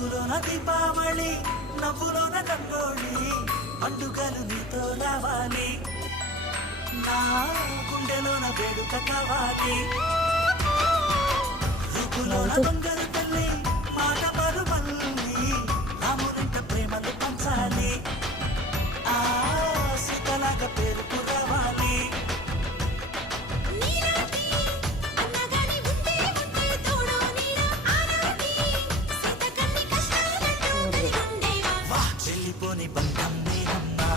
చూపులోన దీపావళి నవ్వులోన రంగోళి పండుగలు నీతో రావాలి. నా గుండెలోన వేడుక కావాలి. రూపులోన దొంగలు తల్లి మాట పరు మల్లి రామునంట ప్రేమలు పంచాలి. ఆ సీతలాగా ni bandam ni amma